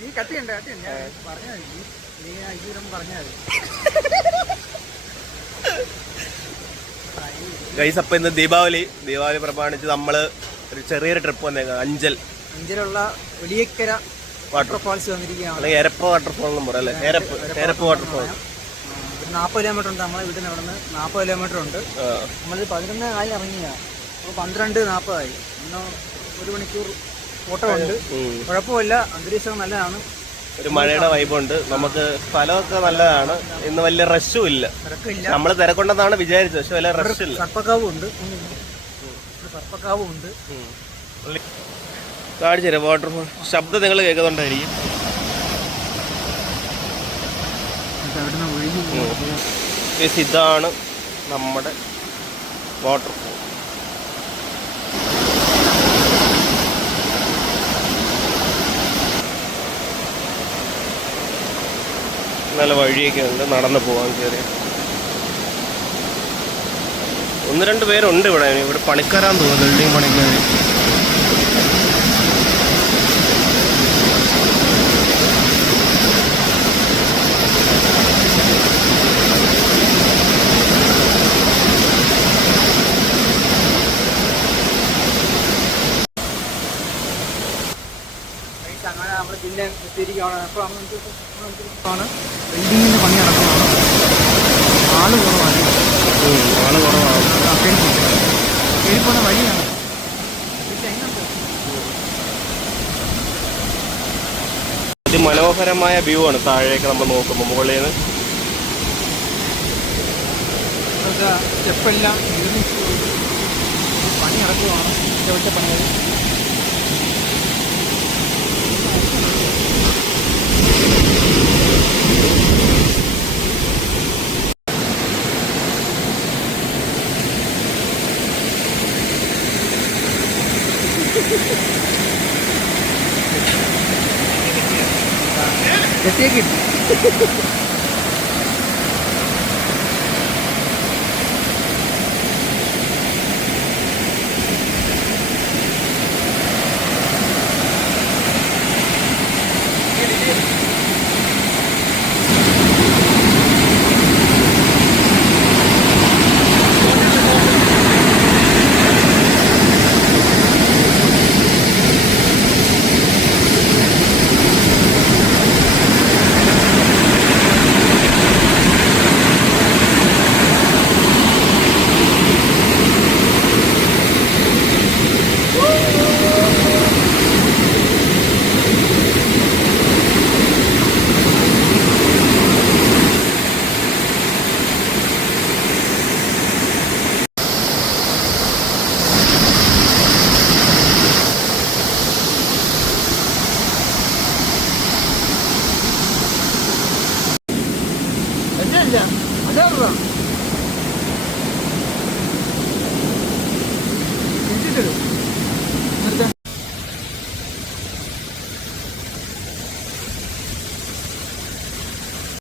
നീ കട്ടിയുണ്ട് പറഞ്ഞാൽ നീ ഐശ്വര്യം പറഞ്ഞാൽ ഗൈസ്. അപ്പം ഇന്ന് ദീപാവലി പ്രമാണിച്ച് നമ്മള് ഒരു ചെറിയൊരു ട്രിപ്പ് വന്നേക്കാം. അഞ്ചലുള്ള വലിയക്കര വാട്ടർഫാൾസ് വന്നിരിക്കുകയാണ്. അല്ലെങ്കിൽ എരപ്പ വാട്ടർഫോൾ എന്ന് പറയാം അല്ലേ? എരപ്പ് വാട്ടർഫോൾ. 40 കിലോമീറ്റർ ഉണ്ട് നമ്മളെ വീട്ടിൽ നിന്ന്. 40 കിലോമീറ്റർ ഉണ്ട്. നമ്മൾ 11 ഇറങ്ങിയാണ്. അപ്പോൾ 12:40 ഇന്ന് 1 മണിക്കൂർ ഓട്ടമുണ്ട്. കുഴപ്പമില്ല, അന്തരീക്ഷം നല്ലതാണ്. ഒരു മഴയുടെ വൈബുണ്ട്. നമുക്ക് സ്ഥലമൊക്കെ നല്ലതാണ്. ഇന്ന് വലിയ റഷും ഇല്ല. നമ്മൾ തിരക്കുണ്ടെന്നാണ് വിചാരിച്ചത്, പക്ഷെ വലിയ റഷ് ഇല്ല. സർപ്പക്കാവും ഉണ്ട്. കാണിച്ചു വാട്ടർഫോൾ. ശബ്ദം നിങ്ങൾ കേൾക്കുന്നുണ്ടായിരിക്കും. ഇതാണ് നമ്മുടെ വാട്ടർഫോൾ. നല്ല വഴിയൊക്കെ ഉണ്ട്, നടന്നു പോകാൻ കയറി. 1-2 പേരുണ്ട് ഇവിടെ പണിക്കാരാന്ന് തോന്നുന്നു, ബിൽഡിംഗ് പണിക്കാർ. അങ്ങനെ നമ്മൾ പിന്നെ എത്തിയിരിക്കുകയാണ്. അപ്പോൾ ആണ് ബിൽഡിങ്ങിന് പണി നടക്കുന്നതാണ്. ആള് കുറവാണ്. കയറി പോകുന്ന വഴിയാണ്. മനോഹരമായ വ്യൂ ആണ് താഴേക്ക് നമ്മൾ നോക്കുമ്പോൾ. മുകളിൽ നിന്ന് സ്റ്റെപ്പെല്ലാം പണി നടക്കുകയാണ്. ഒറ്റ പണികൾ. എത്തിയേക്കിട്ട്